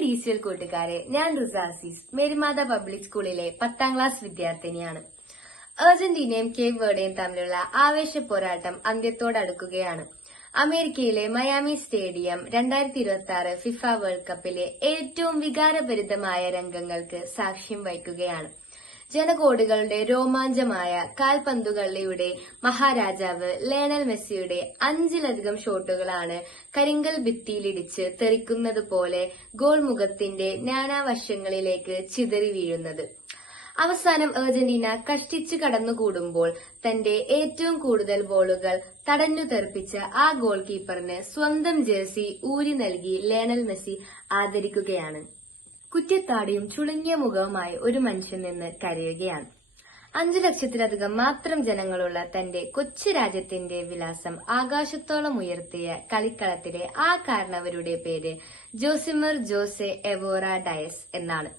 Diesel കൂട്ടുകാരെ, ഞാൻ റിസാസിസ് Marymatha public സ്കൂളിലെ 10ാം ക്ലാസ് വിദ്യാർത്ഥിനിയാണ്. അർജന്റീനയും കേപ്പ് വെർഡെയും തമ്മിലുള്ള ആവേശ പോരാട്ടം അന്ത്യത്തോടടുക്കുകയാണ്. അമേരിക്കയിലെ മയാമി സ്റ്റേഡിയം 2026 ഫിഫ വേൾഡ് കപ്പിലെ ഏറ്റവും വികാരഭരിതമായ രംഗങ്ങൾക്ക് സാക്ഷ്യം വഹിക്കുകയാണ്. ജനകോടികളുടെ രോമാഞ്ചമായ കാൽപന്തുകളിയുടെ മഹാരാജാവ് ലയണൽ മെസ്സിയുടെ 5ലധികം ഷോട്ടുകളാണ് കരിങ്കൽ ഭിത്തിയിലിടിച്ച് തെറിക്കുന്നതുപോലെ ഗോൾ മുഖത്തിന്റെ നാനാവശങ്ങളിലേക്ക് ചിതറി വീഴുന്നത്. അവസാനം അർജന്റീന കഷ്ടിച്ചു കടന്നുകൂടുമ്പോൾ തന്റെ ഏറ്റവും കൂടുതൽ ബോളുകൾ തടഞ്ഞു തെറിപ്പിച്ച ആ ഗോൾ കീപ്പറിന് സ്വന്തം ജേഴ്സി ഊരി നൽകി ലയണൽ മെസ്സി ആദരിക്കുകയാണ്. കുറ്റിത്താടിയും ചുളുങ്ങിയ മുഖവുമായി ഒരു മനുഷ്യൻ നിന്ന് കരയുകയാണ്. 5 ലക്ഷത്തിലധികം മാത്രം ജനങ്ങളുള്ള തന്റെ കൊച്ചു രാജ്യത്തിന്റെ വിലാസം ആകാശത്തോളം ഉയർത്തിയ കളിക്കളത്തിലെ ആ കാരണവരുടെ പേര് ജോസിമർ ജോസെ എവോറ ഡയസ് എന്നാണ്.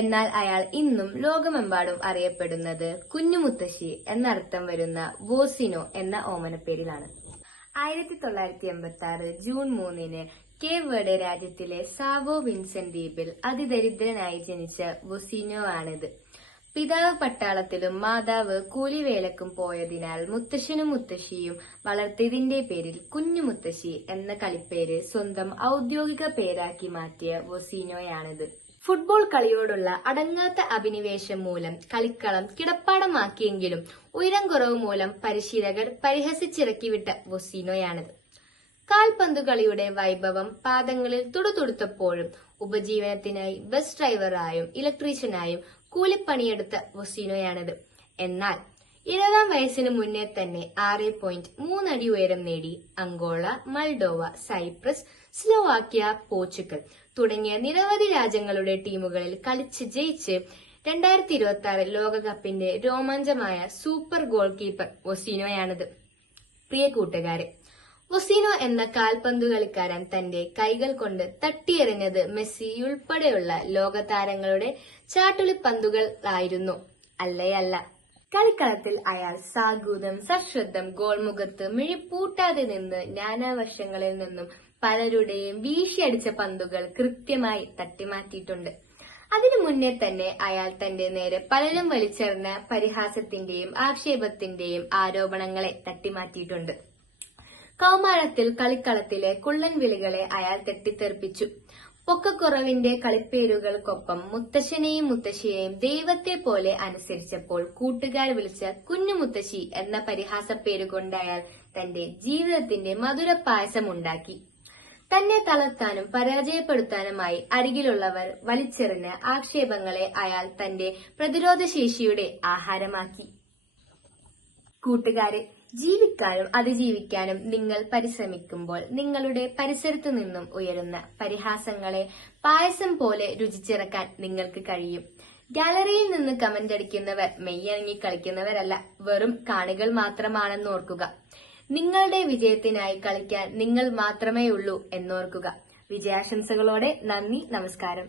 എന്നാൽ അയാൾ ഇന്നും ലോകമെമ്പാടും അറിയപ്പെടുന്നത് കുഞ്ഞുമുത്തശ്ശി എന്നർത്ഥം വരുന്ന വോസിനോ എന്ന ഓമനപ്പേരിലാണ്. 1986 ജൂൺ 3 കേപ്പ് വെർഡെ രാജ്യത്തിലെ സാവോ വിൻസെന്റ് ദ്വീപിൽ അതിദരിദ്രനായി ജനിച്ച വോസിനോ ആണിത്. പിതാവ് പട്ടാളത്തിലും മാതാവ് കൂലിവേലക്കും പോയതിനാൽ മുത്തശ്ശനും മുത്തശ്ശിയും വളർത്തിയതിന്റെ പേരിൽ കുഞ്ഞുമുത്തശ്ശി എന്ന കളിപ്പേര് സ്വന്തം ഔദ്യോഗിക പേരാക്കി മാറ്റിയ വോസിനോയാണിത്. ഫുട്ബോൾ കളിയോടുള്ള അടങ്ങാത്ത അഭിനിവേശം മൂലം കളിക്കളം കിടപ്പാടമാക്കിയെങ്കിലും ഉയരം കുറവ് മൂലം പരിശീലകർ പരിഹസിച്ചിറക്കിവിട്ട വോസിനോയാണിത്. കാൽപന്തുകളിയുടെ വൈഭവം പാദങ്ങളിൽ തുടുതുടുത്തപ്പോഴും ഉപജീവനത്തിനായി ബസ് ഡ്രൈവറായും ഇലക്ട്രീഷ്യനായും കൂലിപ്പണിയെടുത്ത വോസിനോയാണിത്. എന്നാൽ 20ാം വയസ്സിന് മുന്നേ തന്നെ 6.3 അടി ഉയരം നേടി Angola, Moldova, Cyprus, Slovakia, Portugal തുടങ്ങിയ നിരവധി രാജ്യങ്ങളുടെ ടീമുകളിൽ കളിച്ച് ജയിച്ച് 2026 ലോകകപ്പിന്റെ രോമാഞ്ചമായ സൂപ്പർ ഗോൾ കീപ്പർ വോസിനോയാണിത്. പ്രിയ കൂട്ടുകാരെ, വോസിനോ എന്ന കാൽപന്തു കളിക്കാരൻ തന്റെ കൈകൾ കൊണ്ട് തട്ടിയെറിഞ്ഞത് മെസ്സിയുൾപ്പെടെയുള്ള ലോകതാരങ്ങളുടെ ചാട്ടുളിപ്പന്തുകളായിരുന്നു. അല്ലയല്ല, കളിക്കളത്തിൽ അയാൾ സാഗൂതം സശ്രദ്ധം ഗോൾമുഖത്ത് മിഴിപ്പൂട്ടാതെ നിന്ന് നാനാവശങ്ങളിൽ നിന്നും പലരുടെയും വീശിയടിച്ച പന്തുകൾ കൃത്യമായി തട്ടിമാറ്റിയിട്ടുണ്ട്. അതിനു മുന്നേ തന്നെ അയാൾ തന്റെ നേരെ പലരും വലിച്ചെറിഞ്ഞ പരിഹാസത്തിന്റെയും ആക്ഷേപത്തിന്റെയും ആരോപണങ്ങളെ തട്ടിമാറ്റിയിട്ടുണ്ട്. കൗമാരത്തിൽ കളിക്കളത്തിലെ കുള്ളൻ വിളികളെ അയാൾ തെറ്റിത്തെറിപ്പിച്ചു. പൊക്കക്കുറവിന്റെ കളിപ്പേരുകൾക്കൊപ്പം മുത്തശ്ശനെയും മുത്തശ്ശിയെയും ദൈവത്തെ പോലെ അനുസരിച്ചപ്പോൾ കൂട്ടുകാർ വിളിച്ച കുഞ്ഞുമുത്തശ്ശി എന്ന പരിഹാസപ്പേരുകൊണ്ട് അയാൾ തന്റെ ജീവിതത്തിന്റെ മധുരപ്പായസമുണ്ടാക്കി. തന്നെ തളർത്താനും പരാജയപ്പെടുത്താനുമായി അരികിലുള്ളവർ വലിച്ചെറിഞ്ഞ ആക്ഷേപങ്ങളെ അയാൾ തന്റെ പ്രതിരോധശേഷിയുടെ ആഹാരമാക്കി. കൂട്ടുകാരെ, ജീവിക്കാനും അതിജീവിക്കാനും നിങ്ങൾ പരിശ്രമിക്കുമ്പോൾ നിങ്ങളുടെ പരിസരത്തു നിന്നും ഉയരുന്ന പരിഹാസങ്ങളെ പായസം പോലെ രുചിച്ചിറക്കാൻ നിങ്ങൾക്ക് കഴിയും. ഗാലറിയിൽ നിന്ന് കമന്റ് അടിക്കുന്നവർ മെയ്യണങ്ങി കളിക്കുന്നവരല്ല, വെറും കാണികൾ മാത്രമാണെന്ന് ഓർക്കുക. നിങ്ങളുടെ വിജയത്തിനായി കളിക്കാൻ നിങ്ങൾ മാത്രമേ ഉള്ളൂ എന്നോർക്കുക. വിജയാശംസകളോടെ നന്ദി, നമസ്കാരം.